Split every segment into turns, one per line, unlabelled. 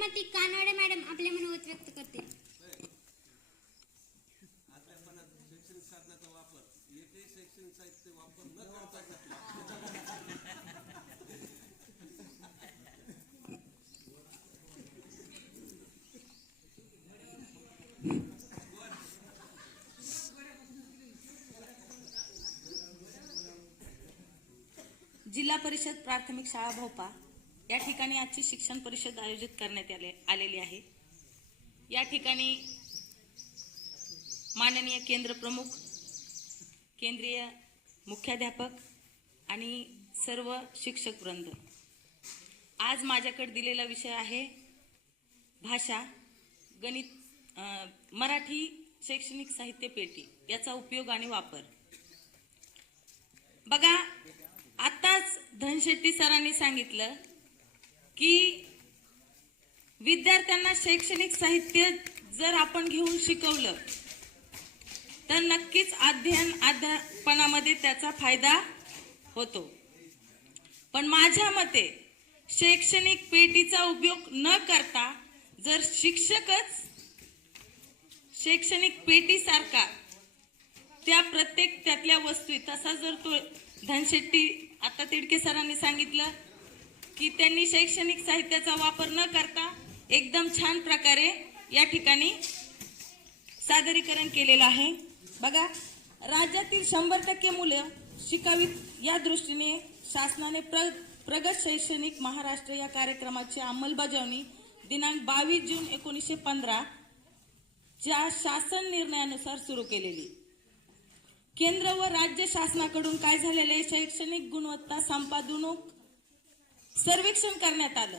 Shrimati Kanade madam आपले मनोगत व्यक्त करतील
शैक्षणिक साधनाचा वापर शैक्षणिक साहित्य वापर न करता.
जिल्हा परिषद प्राथमिक शाळा भोपा. या ठिकाणी आजची शिक्षण परिषद आयोजित करण्यात आले आलेली आहे. या ठिकाणी माननीय केंद्र प्रमुख केंद्रीय मुख्याध्यापक आणि सर्व शिक्षक वृंद. आज माझ्याकडे दिलेला विषय आहे भाषा गणित मराठी शैक्षणिक साहित्य पेटी याचा उपयोग आणि वापर. बघा आताच धनशेट्टी सरांनी सांगितलं की विद्यार्थ्यांना शैक्षणिक साहित्य जर आपण घेऊन शिकवलं तर नक्कीच अध्ययन अध्यापनामध्ये त्याचा फायदा होतो. पण माझ्या मते शैक्षणिक पेटीचा उपयोग न करता जर शिक्षकच शैक्षणिक पेटीसारखा त्या प्रत्येक त्यातल्या वस्तू तसा जर तो धनशेट्टी आता तिडके सरांनी सांगितलं की त्यांनी शैक्षणिक साहित्याचा वापर न करता एकदम छान प्रकारे या ठिकाणी सादरीकरण केलेलं आहे. बघा राज्यातील शंभर टक्के मुलं शिकावीत या दृष्टीने शासनाने प्र प्रगत शैक्षणिक महाराष्ट्र या कार्यक्रमाची अंमलबजावणी दिनांक बावीस जून एकोणीसशे पंधरा च्या शासन निर्णयानुसार सुरू केलेली. केंद्र व राज्य शासनाकडून काय झालेले शैक्षणिक गुणवत्ता संपादनूक सर्वेक्षण करण्यात आलं.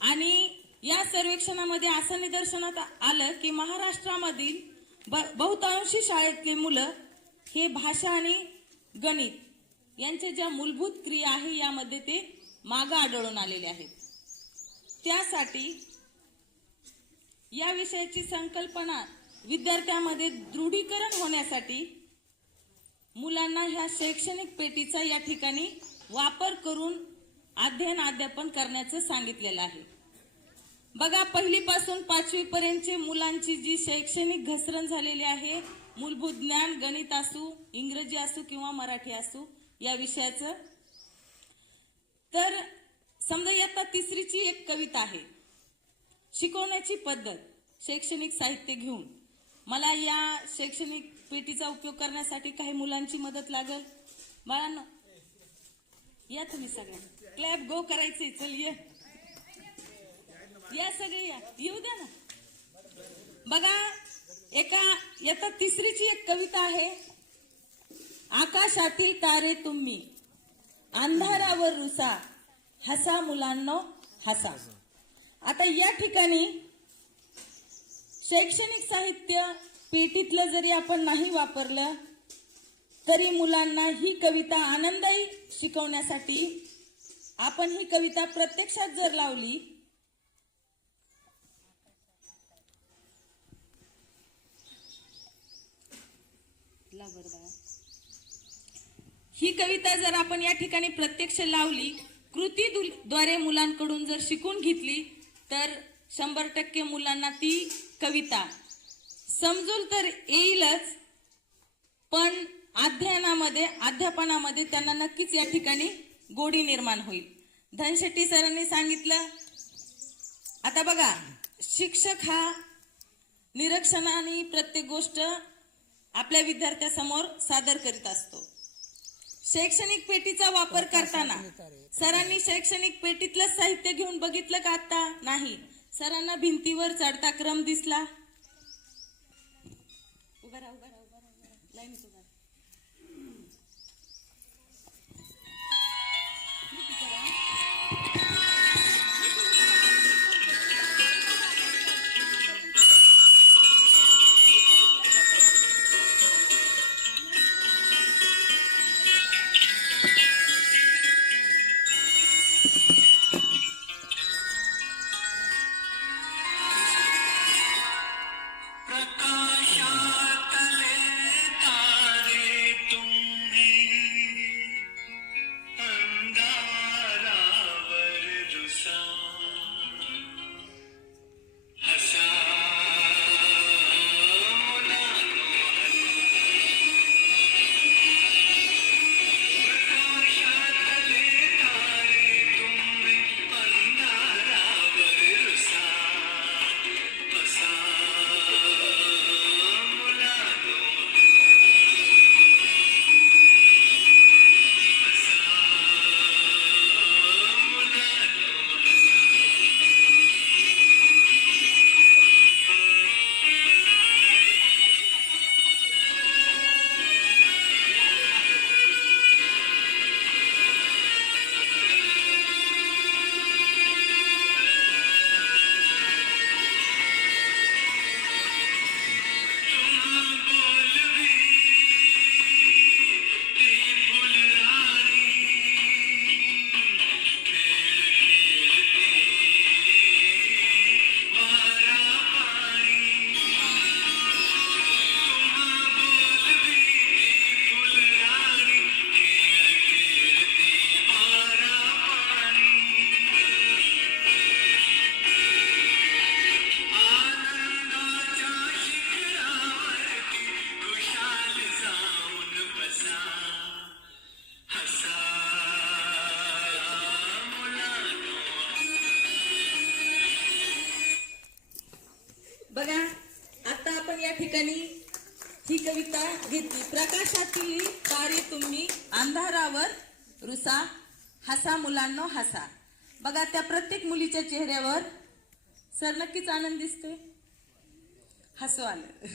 आणि या सर्वेक्षणामध्ये असं निदर्शनात आलं की महाराष्ट्रामधील ब- बहुतांशी शाळेतले मुलं हे भाषा आणि गणित यांच्या ज्या मूलभूत क्रिया आहे यामध्ये ते मागं आढळून आलेले आहेत. त्यासाठी या विषयाची संकल्पना विद्यार्थ्यांमध्ये दृढीकरण होण्यासाठी मुलांना ह्या शैक्षणिक पेटीचा या ठिकाणी वापर करून अध्ययन अध्यापन करण्याचं सांगितलेलं आहे. बघा पहिलीपासून पाचवी पर्यंतची मुलांची जी शैक्षणिक घसरण झालेली आहे मूलभूत ज्ञान गणित असू इंग्रजी असू किंवा मराठी असू या विषयाचं. तर समजा इयत्ता तिसरीची एक कविता आहे. शिकवण्याची पद्धत शैक्षणिक साहित्य घेऊन. मला या शैक्षणिक पेटीचा उपयोग करण्यासाठी काही मुलांची मदत लागल? बाळांनो या तुम्ही सगळ्यांना क्लॅप गो करायचंय. चल ये. या सगळे या. येऊ द्या ना. बघा एका येता तिसरीची एक कविता आहे. आकाशातील तारे तुम्ही अंधारावर रुसा हसा मुलांनो हसा. आता या ठिकाणी शैक्षणिक साहित्य पेटीतलं जरी आपण नाही वापरलं तरी मुलांना ही कविता आनंदही शिकवण्यासाठी आपण ही कविता प्रत्यक्षात जर लावली ही कविता जर आपण या ठिकाणी प्रत्यक्ष लावली कृती दु- द्वारे मुलांकडून जर शिकून घेतली तर शंभर टक्के मुलांना ती कविता समजूल तर येईलच पण अध्ययनामध्ये अध्यापनामध्ये त्यांना नक्कीच या ठिकाणी गोडी निर्माण होईल. धनशेट्टी सरांनी सांगितलं आता बघा शिक्षक हा निरीक्षणाने प्रत्येक गोष्ट आपल्या विद्यार्थ्यासमोर सादर करीत असतो. शैक्षणिक पेटीचा वापर करताना सरांनी शैक्षणिक पेटीतलं साहित्य घेऊन बघितलं का आता? नाही. सरांना भिंतीवर चढता क्रम दिसला. उभा राहा उभा राहा उभा राहा, लाईनीत उभा ठिकाणी ही कविता घेतली. प्रकाशातील कार्य तुम्ही अंधारावर रुसा हसा मुलांनो हसा. बघा त्या प्रत्येक मुलीच्या चेहऱ्यावर सर नक्कीच आनंद दिसतोय. हसू आलं.